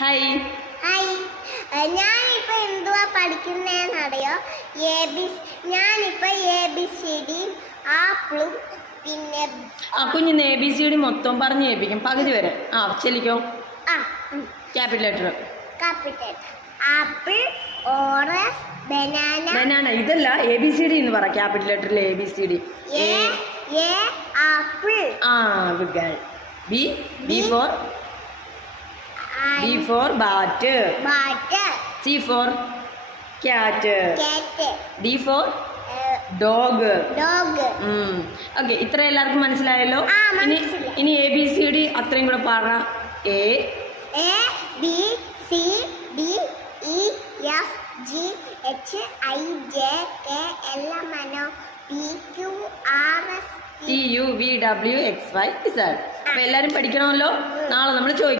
Hi hi. ഞാനിപ്പോ എന്തുവാ പഠിക്കുന്നതെന്നറിയോ? ഞാനിപ്പോ ABCD ആപ്പിളും പിന്നെ കുഞ്ഞിന്ന് ABCD മൊത്തം പറഞ്ഞ് കേൾപ്പിക്കും പകുതി വരെ. ചെല്ലിക്കോ. Capital letter. Apple, orange, banana. ഇതല്ല ABCD എന്ന് പറ. ക്യാപിറ്റൽ ലെറ്ററിൽ ABCD. Apple. Good girl. B for bat. C for cat. D for dog. Okay, ഇത്ര എല്ലാവർക്കും മനസ്സിലായല്ലോ. ഇനി ABCD അത്രയും കൂടെ പാട. A B C D E F G H I J K L M N O P Q R S T U V W X Y Z. അപ്പൊ എല്ലാരും പഠിക്കണമല്ലോ. നാളെ നമ്മൾ ചോദിക്കും.